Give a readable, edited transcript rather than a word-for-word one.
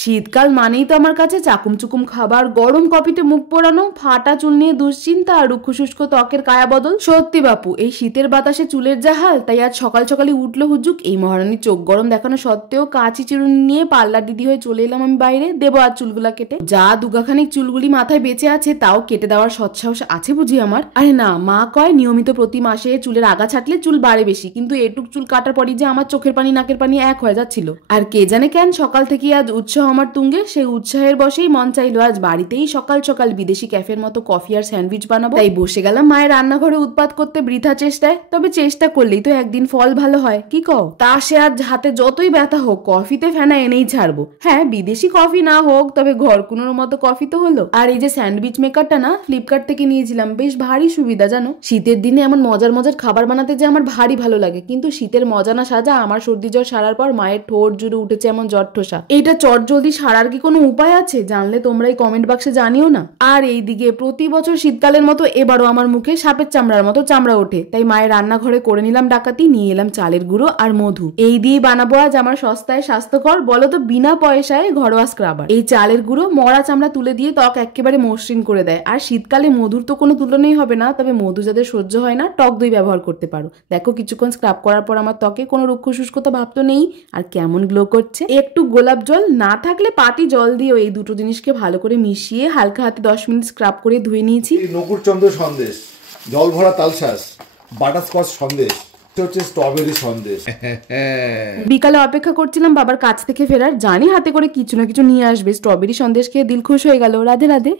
শীতকাল মানেই তো আমার কাছে চাকুম চুকুম খাবার, গরম কফিতে মুখ পোড়ানো, ফাটা চুল নিয়ে দুশ্চিন্তা আর রুক্ষ শুষ্ক ত্বকের কায়া বদল। সত্যি বাপু, এই শীতের বাতাসে চুলের যা হাল, তাই আজ সকাল সকালই উঠলো হুজুক। এই মহারানীর চোখ গরম দেখানো সত্ত্বেও কাঁচি চিরুনি নিয়ে পার্লার দিদি হয়ে চলে এলাম আমি বাইরে। দেবো আজ চুলগুলা কেটে। যা দুগাখানিক চুলগুলি মাথায় বেঁচে আছে তাও কেটে দেওয়ার সৎসাহস আছে বুঝি আমার? আরে না, মা কয় নিয়মিত প্রতি মাসে চুলের আগা ছাটলে চুল বাড়ে বেশি, কিন্তু এটুক চুল কাটার পরই যে আমার চোখের পানি নাকের পানি এক হয়ে যাচ্ছিল। আর কে জানে কেন সকাল থেকে আজ উৎসাহ আমার তুঙ্গে। সেই উৎসাহের বসেই মন চাইলো আজ বাড়িতেই সকাল সকাল বিদেশি ক্যাফের মতো কফি আর স্যান্ডউইচ বানাবো। তাই বসে গেলাম মায়ের রান্নাঘরে উৎপাত করতে বৃথা চেষ্টায়। তবে চেষ্টা করলেই তো একদিন ফল ভালো হয়, কি কও? তা সে আজ হাতে যতই ব্যথা হোক কফিতে ফেনা এনেই ছাড়বো। হ্যাঁ, বিদেশি কফি না হোক, তবে ঘর কুনোর মতো কফি তো হলো। আর এই যে স্যান্ডউইচ মেকারটা না, ফ্লিপকার্ট থেকে নিয়েছিলাম, বেশ ভারী সুবিধা জানো। শীতের দিনে এমন মজার মজার খাবার বানাতে যে আমার ভারী ভালো লাগে, কিন্তু শীতের মজা না সাজা আমার সর্দি জ্বর সারার পর মায়ের ঠোঁট জুড়ে উঠেছে এমন জ্বর ঠোসা। এইটা চট জলদি সারার কি কোনো উপায় আছে? জানলে তোমরাই কমেন্ট বাক্সে জানিও না। আর এইদিকে প্রতি বছর শীতকালের মতো এবারও আমার মুখে সাপের চামড়ার মতো চামড়া ওঠে, তাই মায়ের রান্নাঘরে করে নিলাম ডাকাতি, নিয়ে এলাম চালের গুঁড়ো আর মধু। এই দিয়ে বানাবো আজ আমার সস্তায় স্বাস্থ্যকর, বলো তো বিনা পয়সায় ঘরোয়া স্ক্রাবার। এই চালের গুঁড়ো মরা চামড়া তুলে দিয়ে ত্বক একেবারে মসৃণ করে দেয়। আর শীতকালে মধুর তো কোনো তুলনাই হবে না, তবে মধু যাদের সহ্য হয় না টক দই ব্যবহার করতে পারো। দেখো কিছুক্ষণ স্ক্রাব করার পর আমার ত্বকে কোনো রুক্ষ শুষ্কতা ভাব তো নেই, আর কেমন গ্লো করছে। একটু গোলাপ জল না থাকলে পাতি জল দিয়েও এই দুটো জিনিসকে ভালো করে মিশিয়ে হালকা হাতে 10 মিনিট স্ক্রাব করে ধুয়ে নিয়েছি। নকুরচন্দ্র সন্দেশ, জল ভরা তালশাঁস, বাটারস্কচ সন্দেশ, হচ্ছে স্ট্রবেরি সন্দেশ। বিকালে অপেক্ষা করছিলাম বাবার কাছ থেকে ফেরার, জানি হাতে করে কিছু না কিছু নিয়ে আসবে। স্ট্রবেরি সন্দেশ খেয়ে দিল খুশ হয়ে গেল। রাধে রাধে।